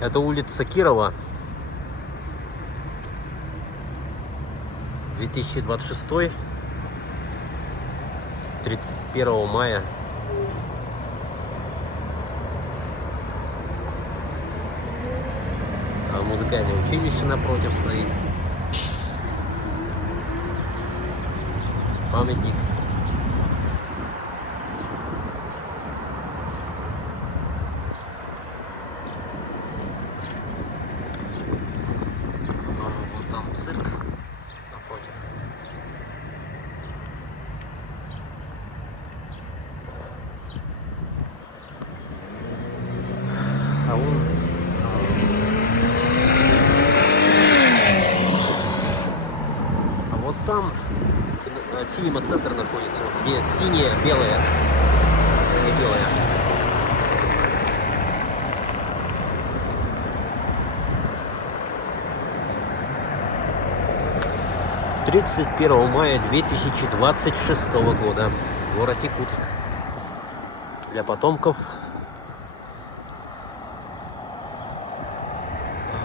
Это улица Кирова, 2026, 31 мая. Музыкальное училище напротив стоит. Памятник. Вот там цирк напротив. А вот там синема-центр находится, вот где синяя-белая. Синяя-белая. «31 мая 2026 года. Город Якутск. Для потомков.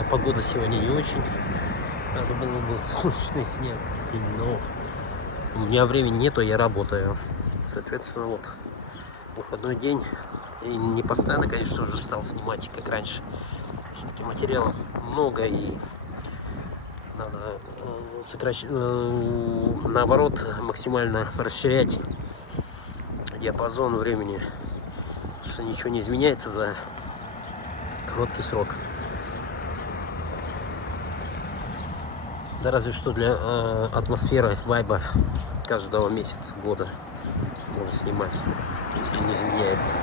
Погода сегодня не очень. Надо было бы солнечный снег, но у меня времени нету, я работаю. Соответственно, вот выходной день. И не постоянно, конечно, уже стал снимать, как раньше. Все-таки материалов много, и надо сокращать, наоборот, максимально расширять диапазон времени, что ничего не изменяется за короткий срок. Да разве что для атмосферы, вайба каждого месяца, года можно снимать, если не изменяется.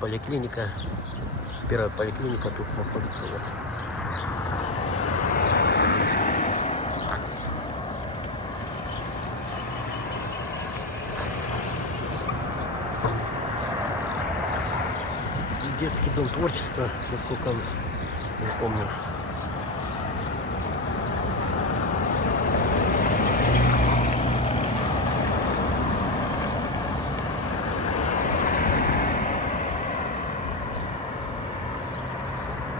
Поликлиника, первая поликлиника тут находится вот. Детский дом творчества, насколько я помню. Стритфуд.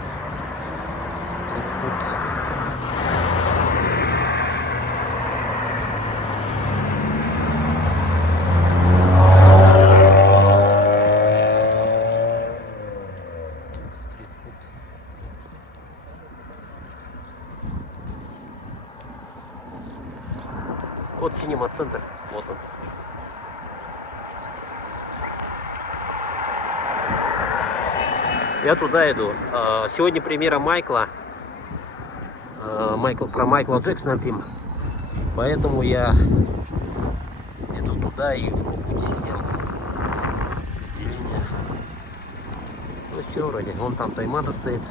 Вот синема-центр, вот он. Я туда иду. Сегодня премьера Майкла. Про Майкла Джексона фильм. Поэтому я иду туда и по пути снял. Ну все, вроде. Вон там Таймада стоит.